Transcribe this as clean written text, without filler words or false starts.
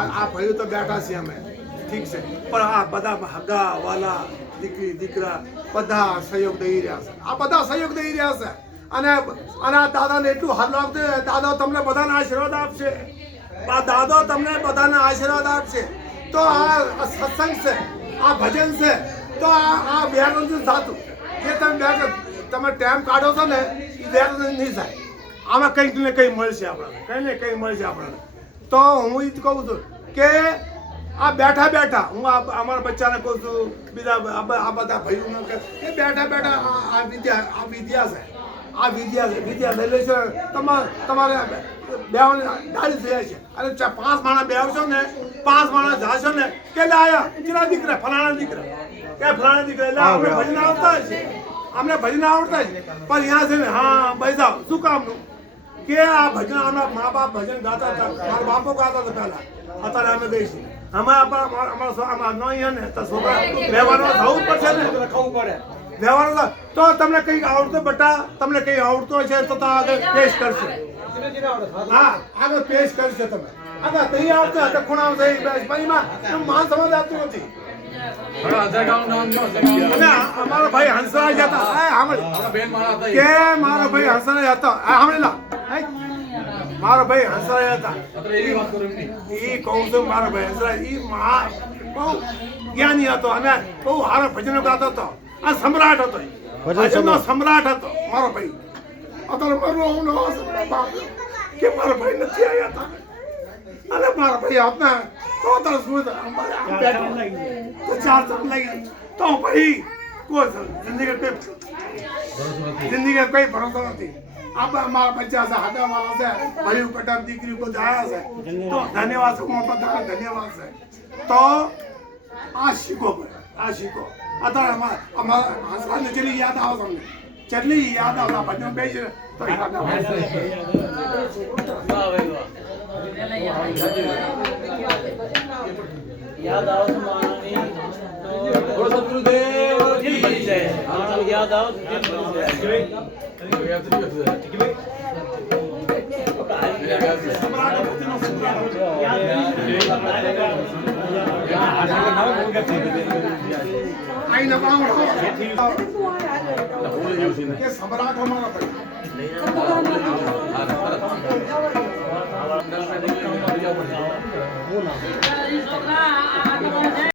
આ ભાઈઓ તો બેઠા છીએ અમે, ઠીક છે, પણ આ બધા હગા વાલા દીકરી દીકરા બધા સહયોગ દઈ રહ્યા છે, આ બધા સહયોગ દઈ રહ્યા છે. અને આ દાદાને એટલું હાલ લાગતું, દાદા તમને બધાને આશીર્વાદ આપશે, દાદો તમને બધાને આશીર્વાદ આપશે. તો આ સત્સંગ છે, આ ભજન છે, તો આ બેરન થતું જે તમે ટાઈમ કાઢો છો ને એ બેરન નહીં થાય. આમાં કંઈક ને કંઈ મળશે આપણને, કંઈ ને કંઈ મળશે આપણને. તો હું એ જ કહું છું કે આ બેઠા બેઠા હું અમારા બચ્ચાને કહું છું, બીજા આ બધા ભાઈઓને કે બેઠા બેઠા આ વિદ્યા છે, આ વિદ્યા છે, વિદ્યા લઈ લેશો તમારે બેવાની ડાળી થઈ છે. અને 5 માણસ બેવશો ને, 5 માણસ જાશો ને કે આયા ચીરા દીકરા ફલાણા દીકરા કે ફલાણા દીકરા, એટલે અમને ભજન આવતા છે, અમને ભજન આવડતા છે. પણ અહીંયા છે ને હા ભાઈ સાહેબ શું કામનું કે આ ભજન અમારા મા બાપ ભજન ગાતા હતા, મારા બાપો ગાતા હતા પહેલા, અત્યારે અમે ગઈશું. અમારા ને તો છોકરા વ્યવહારમાં થવું જ પડશે ને, ખવું પડે વ્યવહાર. તો તમને કંઈક આવડતું બેટા, તમને કંઈ આવડતું હશે તો આગળ પેશ કરશે. હા આગળ પેશ કરશે તમે. આગળ નહીં આવતું હતા ખૂણા ભાઈમાં માન સમજ આપતું નથી. અમારો ભાઈ હંસરાજ હતા કે મારો ભાઈ હંસરાજ હતા, સાંભળેલા મારો ભાઈ હંસરાજ હતા. એ કહું છું મારો ભાઈ હંસરાજ એ બહુ જ્ઞાની હતો અને બહુ સારો ભજનો ગાતો હતો. આ સમ્રાટ હતો, ભજનનો સમ્રાટ હતો મારો ભાઈ. અત્યારે કે મારો ભાઈ નથી આવ્યા હતા અને મારા ભાઈ આપના તો અત્યારે શું તો 4 ચાંદ લાગી. તો ભાઈ કોઈ જિંદગી કઈ ભરોસો નથી. આપણે મારા બચ્ચા છે, હાડા વાળા છે, ભાઈઓ કટા દીકરી કોઈ આવ્યા છે, તો ધન્યવાદ છે, બધા ધન્યવાદ છે. તો આ શીખો ભાઈ, આ શીખો. અત્યારે અમારા હસરાને જેટલી યાદ આવે તમને, જેટલી યાદ આવતા ભજન બે છે તો યાદ આવે. યાદ આવે યાદ આવે સમ્રાટ અમારા ભાઈ